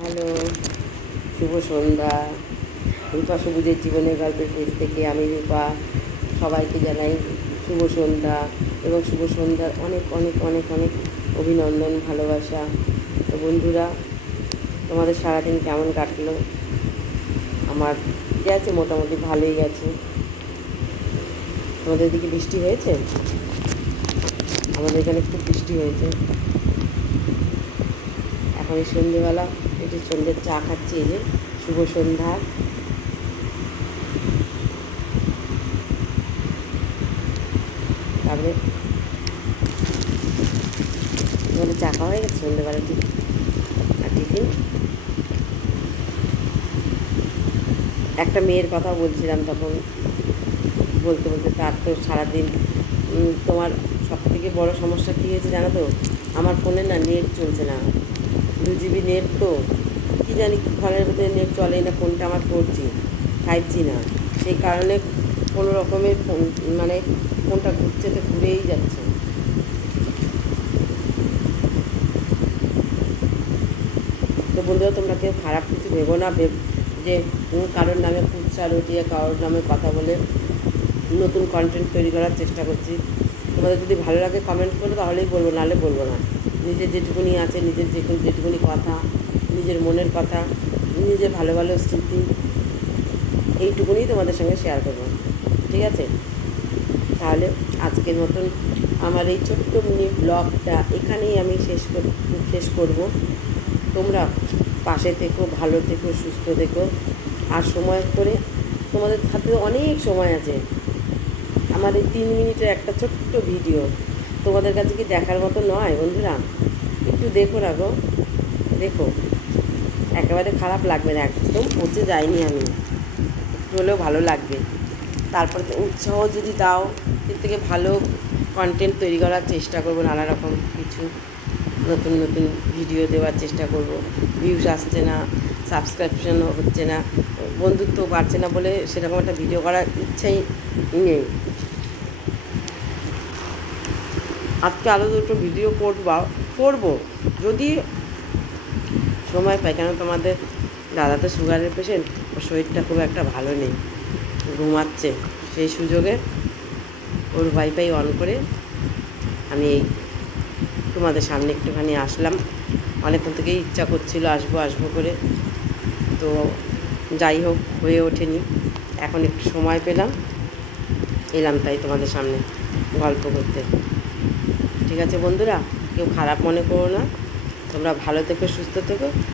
Hello, শুভ সন্ধ্যা। রূপা সবুজের জীবনের গল্পের পেজ থেকে আমি রূপা সবাইকে জানাই শুভ সন্ধ্যা এবং শুভ সন্ধ্যার অনেক অনেক অনেক অনেক অভিনন্দন, ভালোবাসা। তো বন্ধুরা, তোমাদের সারাদিন কেমন কাটলো? আমার গেছে মোটামুটি ভালোই গেছে। তোমাদের দিকে বৃষ্টি হয়েছে? আমাদের এখানে খুব বৃষ্টি হয়েছে। এখন এই সন্ধ্যেবেলা একটু সন্ধ্যের চা খাচ্ছি। এই যে শুভ সন্ধ্যা। তারপরে তোমাদের চা খাওয়া হয়ে গেছে সন্ধ্যেবেলা? ঠিক আর টিফিন? একটা মেয়ের কথা বলছিলাম তখন, বলতে বলতে তার তো সারাদিন তোমার সবথেকে বড় সমস্যা কী হয়েছে জানো তো? আমার ফোনে না নেট চলছে না। 2 GB নেট, তো কী জানি ফোনের মধ্যে নেট চলেই না। ফোনটা আমার 4G, 5G না। সেই কারণে কোনো রকমের ফোন মানে ফোনটা ঘুরছে তো ঘুরেই যাচ্ছে। তো বন্ধুরা, তোমরা কেউ খারাপ কিছু ভেবো না, যে কারোর নামে কুৎসা রটিয়ে কারোর নামে কথা বলে নতুন কন্টেন্ট তৈরি করার চেষ্টা করছি। তোমাদের যদি ভালো লাগে কমেন্ট করো, তাহলেই বলবো, নাহলে বলবো না। নিজের যেটুকুনি আছে, নিজের যেটুকুনি কথা, নিজের মনের কথা, নিজের ভালো ভালো স্মৃতি, এইটুকুনি তোমাদের সঙ্গে শেয়ার করবো। ঠিক আছে? তাহলে আজকের মতন আমার এই ছোট্ট মিনি ব্লগটা এখানেই আমি শেষ করব। তোমরা পাশে থেকো, ভালো থেকো, সুস্থ থেকো। আর সময় করে, তোমাদের হাতে অনেক সময় আছে। আমার এই 3 মিনিটের একটা ছোট্ট ভিডিও তোমাদের কাছে কি দেখার মতো নয় বন্ধুরা? একটু দেখো না গো, দেখো। একেবারে খারাপ লাগবে না, একদম পচে যায়নি আমি, একটু হলেও ভালো লাগবে। তারপরে উৎসাহ যদি দাও, এর থেকে ভালো কন্টেন্ট তৈরি করার চেষ্টা করবো। নানা রকম কিছু নতুন নতুন ভিডিও দেওয়ার চেষ্টা করব। ভিউস আসছে না, সাবস্ক্রিপশনও হচ্ছে না, বন্ধুত্ব বাড়ছে না বলে সেরকম একটা ভিডিও করার ইচ্ছাই নেই। আজকে আরও 2টো ভিডিও করবো যদি সময় পাই। কেন, তোমাদের দাদা তো সুগারের পেশেন্ট, ওর শরীরটা খুব একটা ভালো নেই, ঘুমাচ্ছে। সেই সুযোগে ওর ওয়াইফাই অন করে আমি এই তোমাদের সামনে একটুখানি আসলাম। অনেকক্ষণ থেকেই ইচ্ছা করছিল আসবো আসবো করে, তো যাই হোক, হয়ে ওঠেনি। এখন একটু সময় পেলাম, এলাম তাই তোমাদের সামনে গল্প করতে। ঠিক আছে বন্ধুরা, কেউ খারাপ মনে করো না। তোমরা ভালো থেকো, সুস্থ থেকো।